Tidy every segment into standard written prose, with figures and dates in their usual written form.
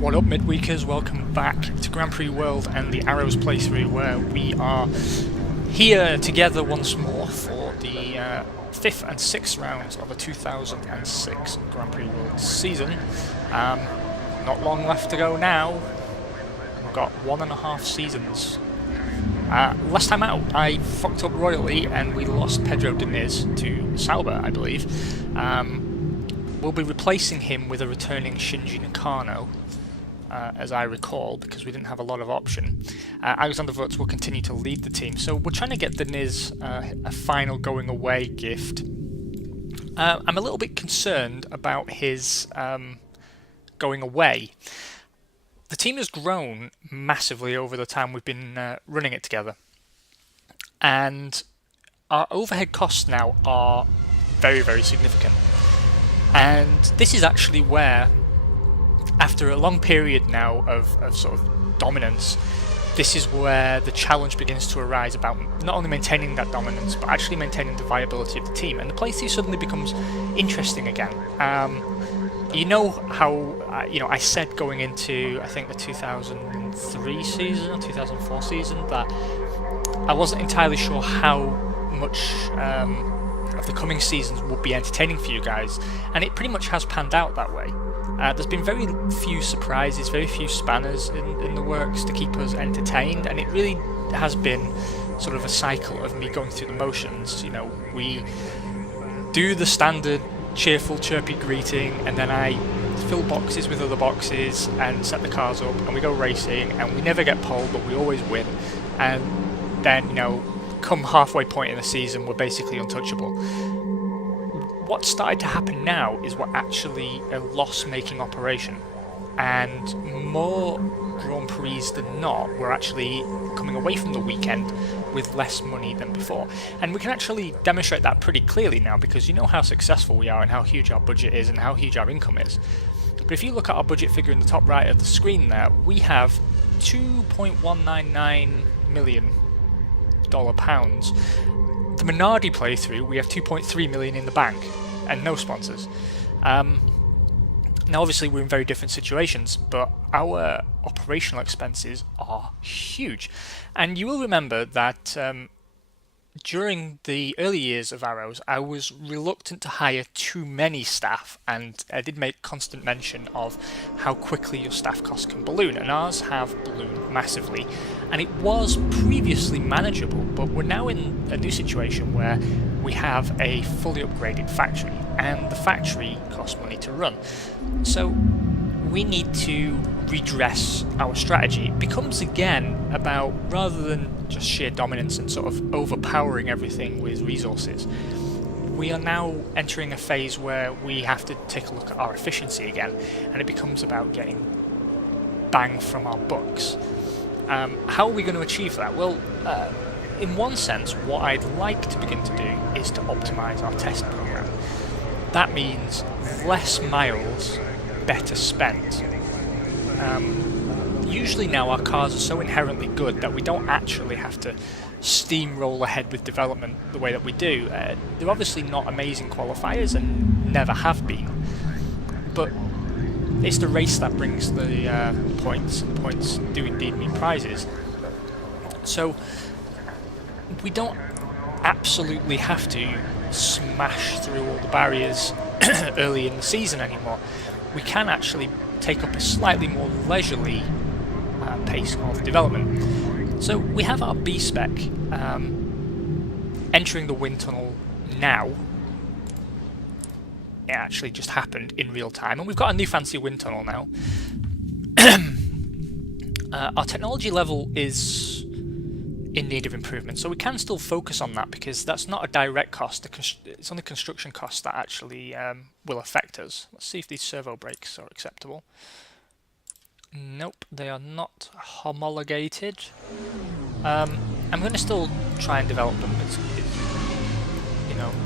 What up, midweekers? Welcome back to Grand Prix World and the Arrows playthrough, where we are here together once more for the 5th and 6th rounds of the 2006 Grand Prix World season. Not long left to go now. We've got 1.5 seasons. Last time out, I fucked up royally and we lost Pedro Diniz to Sauber, I believe. We'll be replacing him with a returning Shinji Nakano, as I recall, because we didn't have a lot of option. Alexander Wurz will continue to lead the team, so we're trying to get Diniz a final going away gift. I'm a little bit concerned about his going away. The team has grown massively over the time we've been running it together, and our overhead costs now are very, very significant. And this is actually where, after a long period now of sort of dominance, this is where the challenge begins to arise about not only maintaining that dominance, but actually maintaining the viability of the team. And the playthrough suddenly becomes interesting again. You know how, I said going into, I think, the 2003 season, or 2004 season, that I wasn't entirely sure how much of the coming seasons will be entertaining for you guys, and it pretty much has panned out that way. There's been very few surprises, very few spanners in the works to keep us entertained, and it really has been sort of a cycle of me going through the motions. You know, we do the standard cheerful, chirpy greeting, and then I fill boxes with other boxes and set the cars up, and we go racing, and we never get pole, but we always win. And then, come halfway point in the season, we're basically untouchable. What's started to happen now is we're actually a loss-making operation, and more Grand Prix than not, we're actually coming away from the weekend with less money than before. And we can actually demonstrate that pretty clearly now, because you know how successful we are and how huge our budget is and how huge our income is. But if you look at our budget figure in the top right of the screen there, we have $2.199 million. The Minardi playthrough, we have 2.3 million in the bank and no sponsors. Now obviously we're in very different situations, but our operational expenses are huge. And you will remember that during the early years of Arrows, I was reluctant to hire too many staff, and I did make constant mention of how quickly your staff costs can balloon, and ours have ballooned massively. And it was previously manageable, but we're now in a new situation where we have a fully upgraded factory, and the factory costs money to run. So we need to redress our strategy. It becomes again about, rather than just sheer dominance and sort of overpowering everything with resources, we are now entering a phase where we have to take a look at our efficiency again, and it becomes about getting bang from our bucks. How are we going to achieve that? Well, in one sense, what I'd like to begin to do is to optimize our test program. That means less miles, better spent. Usually now our cars are so inherently good that we don't actually have to steamroll ahead with development the way that we do. They're obviously not amazing qualifiers and never have been, but it's the race that brings the points, and points do indeed mean prizes. So we don't absolutely have to smash through all the barriers early in the season anymore. We can actually take up a slightly more leisurely pace of development. So we have our B-spec entering the wind tunnel now. It actually just happened in real time, and we've got a new fancy wind tunnel now. Our technology level is in need of improvement, so we can still focus on that, because that's not a direct cost. It's only construction costs that actually will affect us. Let's see if these servo brakes are acceptable. Nope, they are not homologated. I'm going to still try and develop them.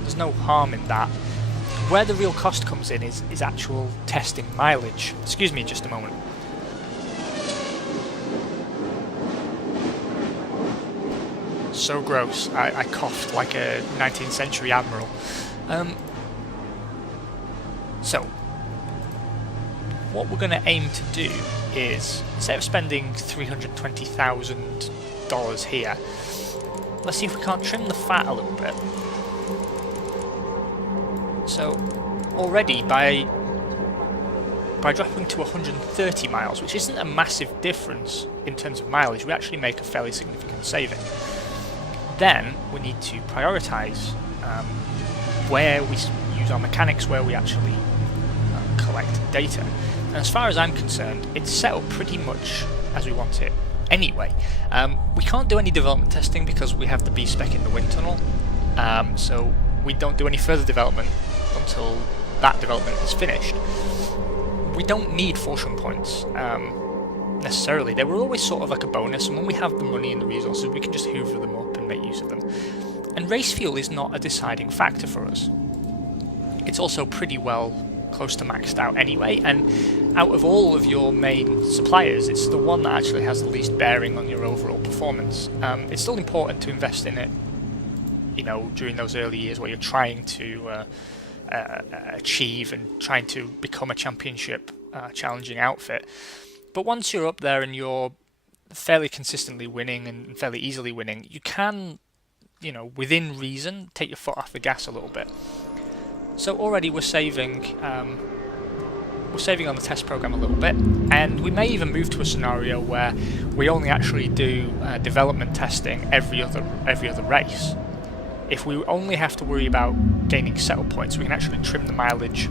There's no harm in that. Where the real cost comes in is actual testing mileage. Excuse me just a moment. So gross. I coughed like a 19th century admiral. So, what we're going to aim to do is, instead of spending $320,000 here, let's see if we can't trim the fat a little bit. So already by dropping to 130 miles, which isn't a massive difference in terms of mileage, we actually make a fairly significant saving. Then we need to prioritise where we use our mechanics, where we actually collect data. And as far as I'm concerned, it's set up pretty much as we want it anyway. We can't do any development testing because we have the B spec in the wind tunnel, so we don't do any further development until that development is finished. We don't need fortune points necessarily. They were always sort of like a bonus, and when we have the money and the resources, we can just hoover them up and make use of them. And race fuel is not a deciding factor for us. It's also pretty well close to maxed out anyway, and out of all of your main suppliers, it's the one that actually has the least bearing on your overall performance. It's still important to invest in it, you know, during those early years where you're trying to achieve and trying to become a championship challenging outfit. But once you're up there and you're fairly consistently winning and fairly easily winning, you can, you know, within reason, take your foot off the gas a little bit. So already we're saving on the test program a little bit, and we may even move to a scenario where we only actually do development testing every other race. If we only have to worry about gaining settle points, we can actually trim the mileage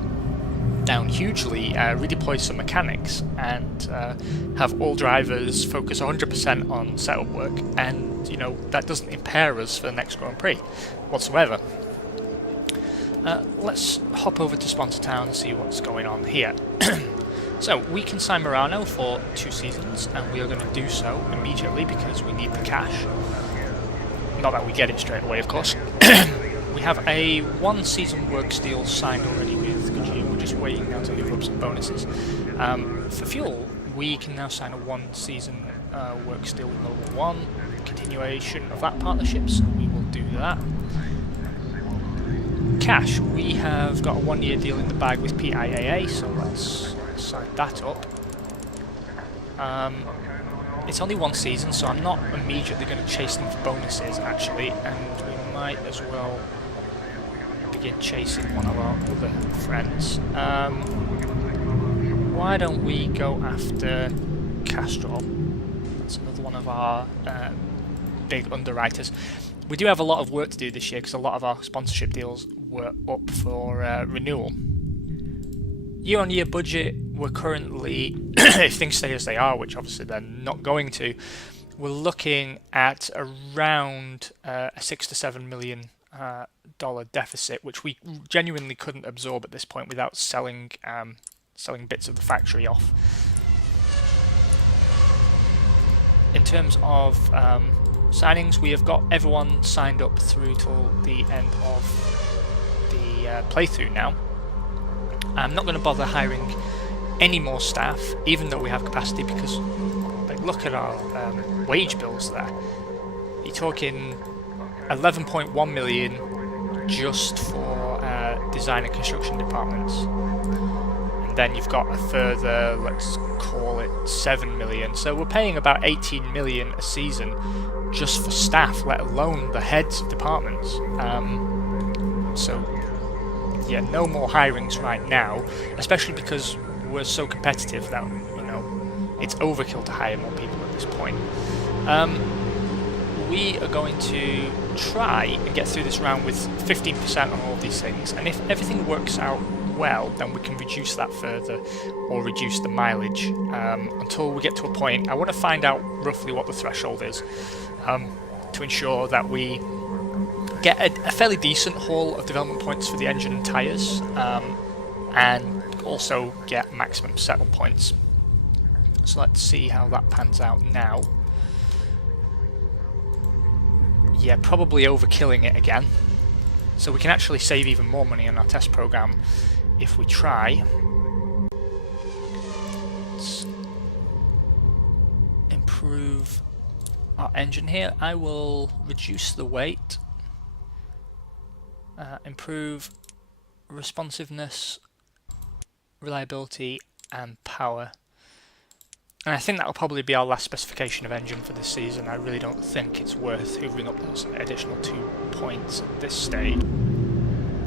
down hugely, redeploy some mechanics, and have all drivers focus 100% on setup work, and you know that doesn't impair us for the next Grand Prix whatsoever. Let's hop over to Sponsor Town and see what's going on here. So we can sign Murano for 2 seasons, and we are going to do so immediately because we need the cash. Not that we get it straight away, of course. We have a 1-season works deal signed already with Gajir. We're just waiting now to move up some bonuses. For fuel, we can now sign a 1-season works deal with Noble 1. Continuation of that partnership, so we will do that. Cash, we have got a 1-year deal in the bag with PIAA, so let's sign that up. It's only 1 season, so I'm not immediately going to chase them for bonuses actually, and we might as well begin chasing one of our other friends. Why don't we go after Castrol? That's another one of our big underwriters. We do have a lot of work to do this year because a lot of our sponsorship deals were up for renewal. Year-on-year budget, we're currently, if things stay as they are, which obviously they're not going to, we're looking at around a $6 to $7 million deficit, which we genuinely couldn't absorb at this point without selling bits of the factory off. In terms of signings, we have got everyone signed up through till the end of the playthrough now. I'm not going to bother hiring any more staff, even though we have capacity, because like, look at our wage bills there. You're talking 11.1 million just for design and construction departments. And then you've got a further, let's call it 7 million. So we're paying about 18 million a season just for staff, let alone the heads of departments. So yeah, no more hirings right now, especially because we're so competitive that, you know, it's overkill to hire more people at this point. We are going to try and get through this round with 15% on all of these things, and if everything works out well, then we can reduce that further or reduce the mileage until we get to a point. I want to find out roughly what the threshold is to ensure that we get a fairly decent haul of development points for the engine and tyres, and also get maximum settle points. So let's see how that pans out now. Yeah, probably overkilling it again. So we can actually save even more money on our test program if we try. Let's improve our engine here. I will reduce the weight. Improve responsiveness, reliability, and power. And I think that will probably be our last specification of engine for this season. I really don't think it's worth hoovering up those additional 2 points at this stage.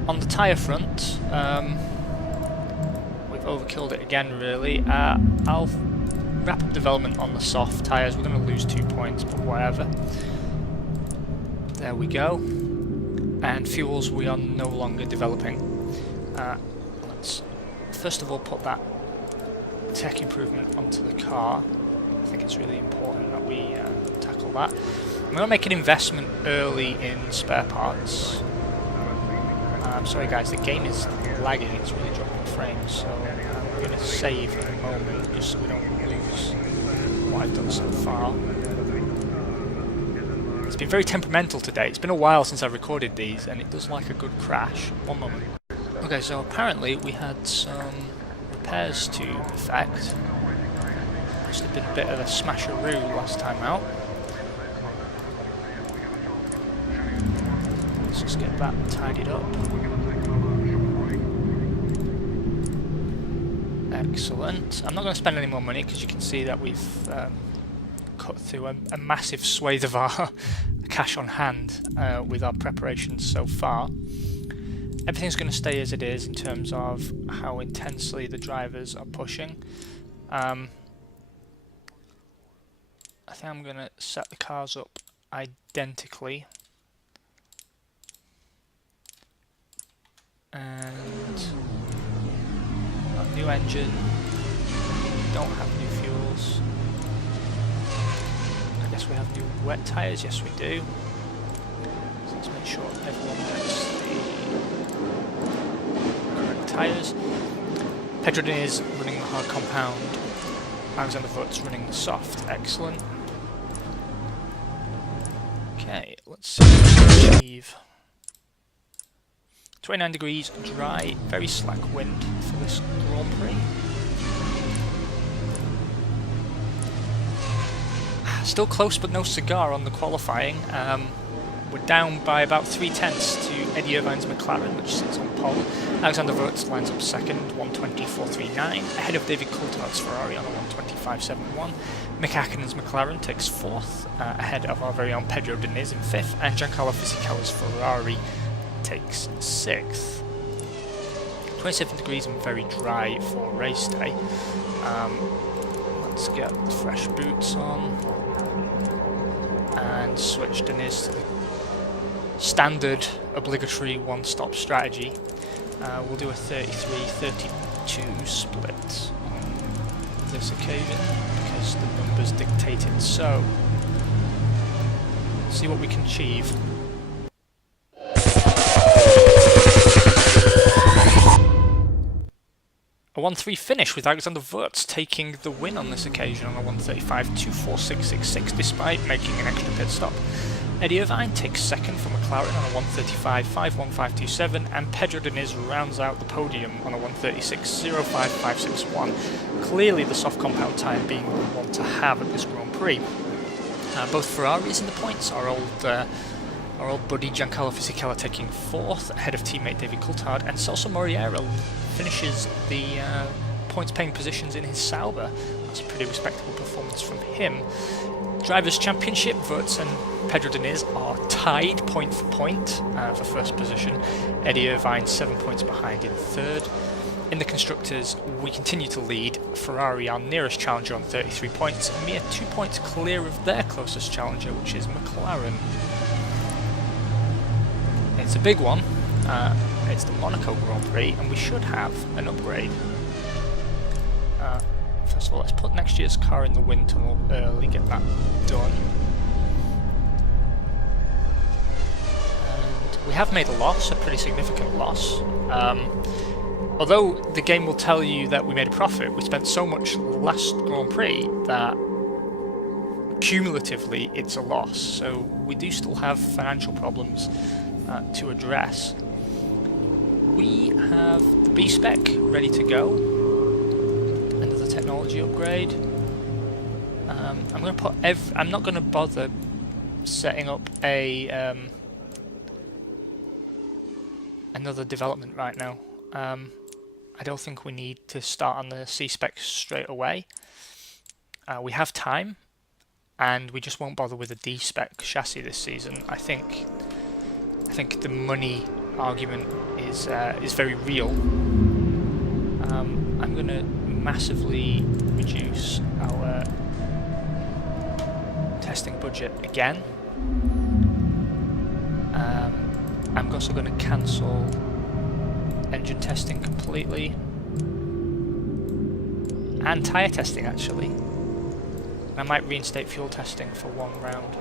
On the tyre front, we've overkilled it again really. I'll wrap up development on the soft tyres. We're going to lose 2 points, but whatever. There we go. And fuels we are no longer developing. Let's first of all put that tech improvement onto the car. I think it's really important that we tackle that. I'm going to make an investment early in spare parts. I'm sorry guys, the game is lagging, it's really dropping frames, so I'm going to save in a moment just so we don't lose what I've done so far. It's been very temperamental today. It's been a while since I've recorded these and it does like a good crash. One moment. Okay, so apparently we had some repairs to effect. Must have been a bit of a smasheroo last time out. Let's just get that tidied up. Excellent. I'm not going to spend any more money because you can see that we've cut through a massive swathe of our cash on hand with our preparations so far. Everything's going to stay as it is in terms of how intensely the drivers are pushing. I think I'm going to set the cars up identically. And our new engine, don't have new fuels. I guess we have new wet tyres, yes we do. So let's make sure everyone gets the correct tyres. Pedro is running the hard compound, Alexander Vogt's running the soft, excellent. Okay, let's see what we can achieve. 29 degrees, dry, very slack wind for this Grand Prix. Still close but no cigar on the qualifying. We're down by about 3/10 to Eddie Irvine's McLaren, which sits on pole. Alexander Vogts lines up second, 1:20.439, ahead of David Coulthard's Ferrari on a 1:25.71. Mick Hackinen's McLaren takes fourth, ahead of our very own Pedro Diniz in fifth, and Giancarlo Fisichella's Ferrari takes sixth. 27 degrees and very dry for race day. Let's get fresh boots on and switch Diniz to the standard obligatory one-stop strategy. We'll do a 33-32 split on this occasion because the numbers dictate it so. See what we can achieve. A 1-3 finish with Alexander Vogts taking the win on this occasion on a 1:35.24666 despite making an extra pit stop. Eddie Irvine takes second from McLaren on a 1:35.51527 and Pedro Diniz rounds out the podium on a 1:36.05561. Clearly the soft compound tyre being the one to have at this Grand Prix. Both Ferraris in the points, our old buddy Giancarlo Fisichella taking fourth ahead of teammate David Coulthard, and Celso Moreira finishes the points paying positions in his Sauber. That's a pretty respectable performance from him. Drivers' Championship, Vogts and Pedro Diniz are tied point for point for first position. Eddie Irvine 7 points behind in third. In the Constructors, we continue to lead. Ferrari, our nearest challenger, on 33 points, a mere 2 points clear of their closest challenger, which is McLaren. It's a big one. It's the Monaco Grand Prix, and we should have an upgrade. First of all, let's put next year's car in the wind tunnel early, get that done. And we have made a loss, a pretty significant loss. Although the game will tell you that we made a profit, we spent so much last Grand Prix that cumulatively it's a loss. So we do still have financial problems to address. We have the B-Spec ready to go. Another technology upgrade. I'm going to put I'm not going to bother setting up a another development right now. I don't think we need to start on the C-Spec straight away. We have time, and we just won't bother with a D-Spec chassis this season. I think the money argument is very real. I'm going to massively reduce our testing budget again. I'm also going to cancel engine testing completely, and tyre testing actually. I might reinstate fuel testing for one round.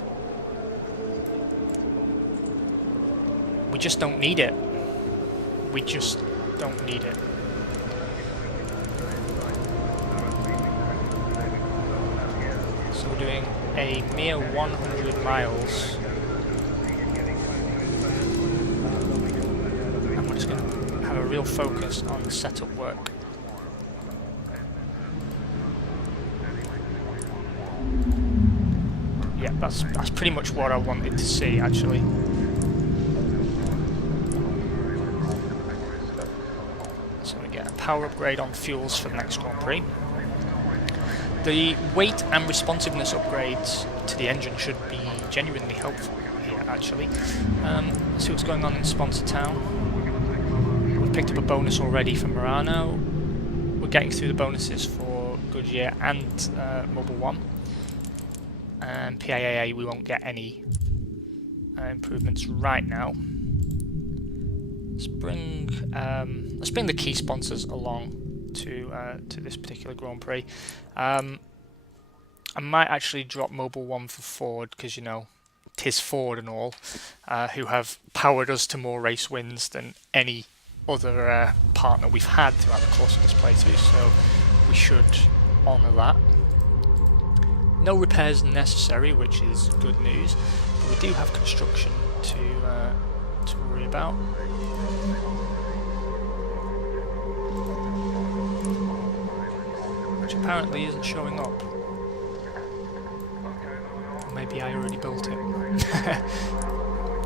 We just don't need it. We just don't need it. So we're doing a mere 100 miles. And we're just going to have a real focus on the setup work. Yeah, that's pretty much what I wanted to see actually. So we get a power upgrade on fuels for the next Grand Prix. The weight and responsiveness upgrades to the engine should be genuinely helpful here actually. See what's going on in Sponsor Town. We've picked up a bonus already for Murano. We're getting through the bonuses for Goodyear and Mobile One. And PIAA we won't get any improvements right now. Let's bring the key sponsors along to this particular Grand Prix. I might actually drop Mobile One for Ford because, you know, 'tis Ford and all, who have powered us to more race wins than any other partner we've had throughout the course of this playthrough, so we should honour that. No repairs necessary, which is good news, but we do have construction to worry about. Which apparently isn't showing up. Or maybe I already built it.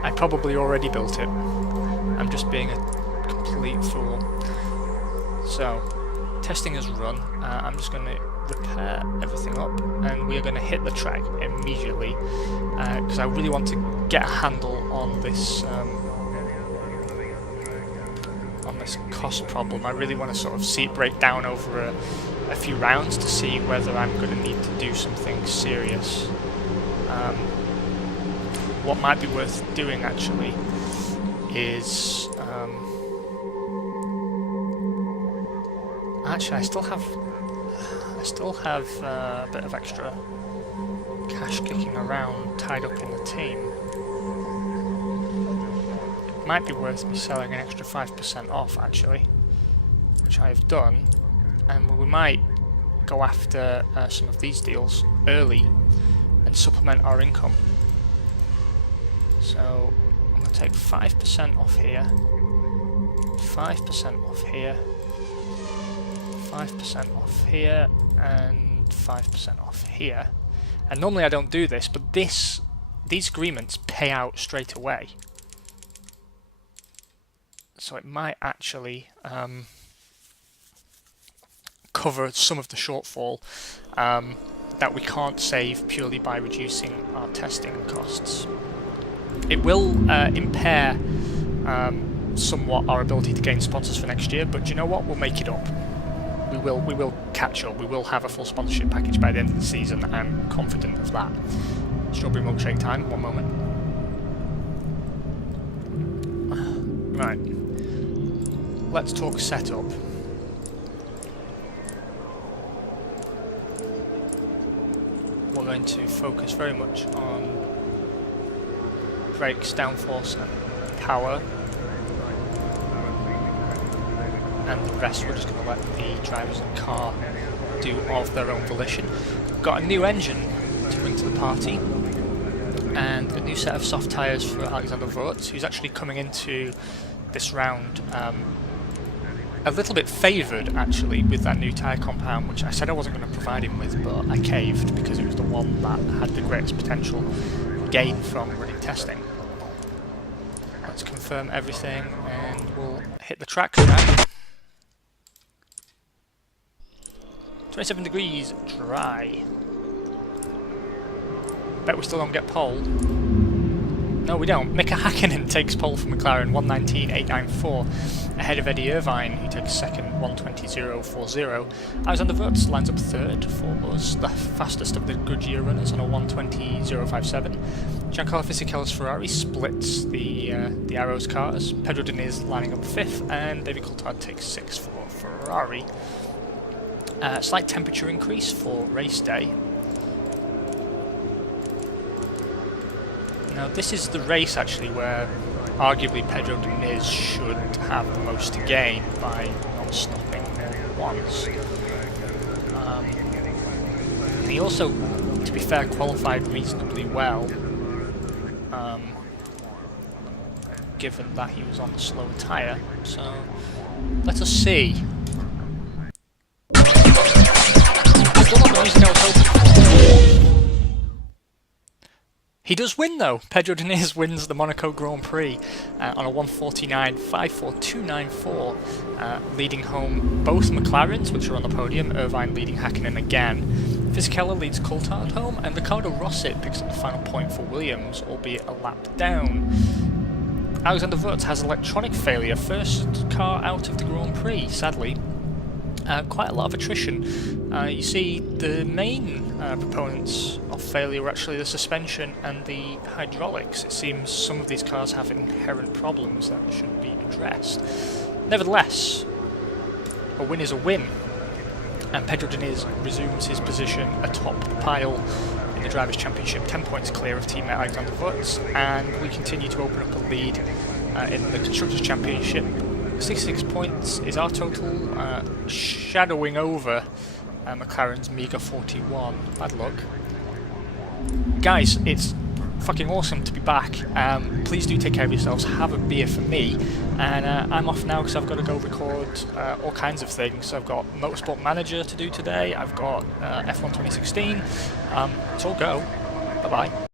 I probably already built it. I'm just being a complete fool. So, testing has run. I'm just going to repair everything up, and we are going to hit the track immediately because I really want to get a handle on this cost problem. I really want to sort of see it break down over a few rounds to see whether I'm going to need to do something serious. What might be worth doing actually is actually I still have a bit of extra cash kicking around tied up in the team. It might be worth me selling an extra 5% off actually, which I've done, and we might go after some of these deals early and supplement our income. So I'm going to take 5% off here, 5% off here, 5% off here, and 5% off here. And normally I don't do this, but these agreements pay out straight away. So it might actually cover some of the shortfall that we can't save purely by reducing our testing costs. It will impair somewhat our ability to gain sponsors for next year, but do you know what? We'll make it up. We will catch up. We will have a full sponsorship package by the end of the season. I'm confident of that. Strawberry milkshake time. One moment. Right. Let's talk setup. We're going to focus very much on brakes, downforce, and power. And the rest we're just going to let the drivers of the car do of their own volition. We've got a new engine to bring to the party, and a new set of soft tyres for Alexander Wurz, who's actually coming into this round a little bit favoured actually with that new tyre compound, which I said I wasn't going to provide him with, but I caved because it was the one that had the greatest potential gain from running testing. Let's confirm everything and we'll hit the track now. 27 degrees, dry. Bet we still don't get pole. No, we don't. Mika Hakkinen takes pole from McLaren, 1:19.894, ahead of Eddie Irvine, who takes second, 1:20.040. Alexander Wurz lines up third for us, the fastest of the Goodyear runners, on a 1:20.057. Giancarlo Fisichella's Ferrari splits the Arrows cars. Pedro Diniz lining up fifth, and David Coulthard takes sixth for Ferrari. Slight temperature increase for race day. Now this is the race actually where arguably Pedro Diniz should have the most to gain by not stopping once. And he also, to be fair, qualified reasonably well, given that he was on the slower tyre. So let us see. Still not the reason I was hoping for. He does win though. Pedro Diniz wins the Monaco Grand Prix on a 1:49.54294, leading home both McLarens, which are on the podium, Irvine leading Hakkinen again. Fisichella leads Coulthard home, and Ricardo Rosset picks up the final point for Williams, albeit a lap down. Alexander Wurz has electronic failure, first car out of the Grand Prix, sadly. Quite a lot of attrition. You see, the main proponents of failure were actually the suspension and the hydraulics. It seems some of these cars have inherent problems that should be addressed. Nevertheless, a win is a win, and Pedro Diniz resumes his position atop the pile in the Drivers' Championship, 10 points clear of teammate Alexander Wurz, and we continue to open up a lead in the Constructors' Championship. 66 points is our total, shadowing over McLaren's meager 41. Bad luck. Guys, it's fucking awesome to be back. Please do take care of yourselves, have a beer for me, and I'm off now because I've got to go record all kinds of things. So I've got Motorsport Manager to do today, I've got F1 2016, so I'll go. Bye bye.